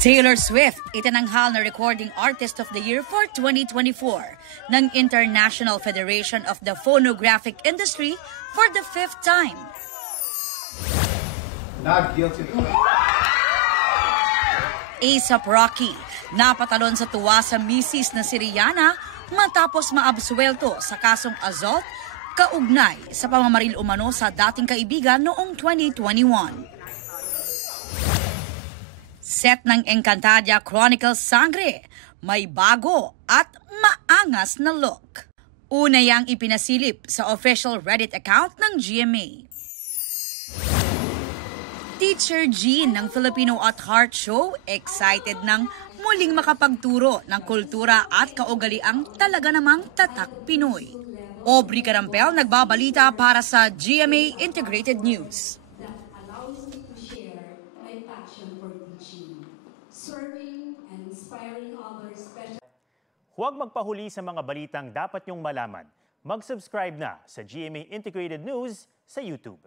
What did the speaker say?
Taylor Swift, itinanghal na Recording Artist of the Year for 2024 ng International Federation of the Phonographic Industry for the 5th time. Not guilty. A$AP Rocky, napatalon sa tuwa sa misis na si Rihanna matapos maabsuelto sa kasong assault kaugnay sa pamamaril umano sa dating kaibigan noong 2021. Set ng Encantadia Chronicles Sangre, may bago at maangas na look. Una yang ipinasilip sa official Reddit account ng GMA. Teacher Jean ng Filipino at Heart Show, excited nang muling makapagturo ng kultura at kaugaliang talaga namang tatak Pinoy. Aubrey Carampel nagbabalita para sa GMA Integrated News. Huwag magpahuli sa mga balitang dapat niyong malaman. Mag-subscribe na sa GMA Integrated News sa YouTube.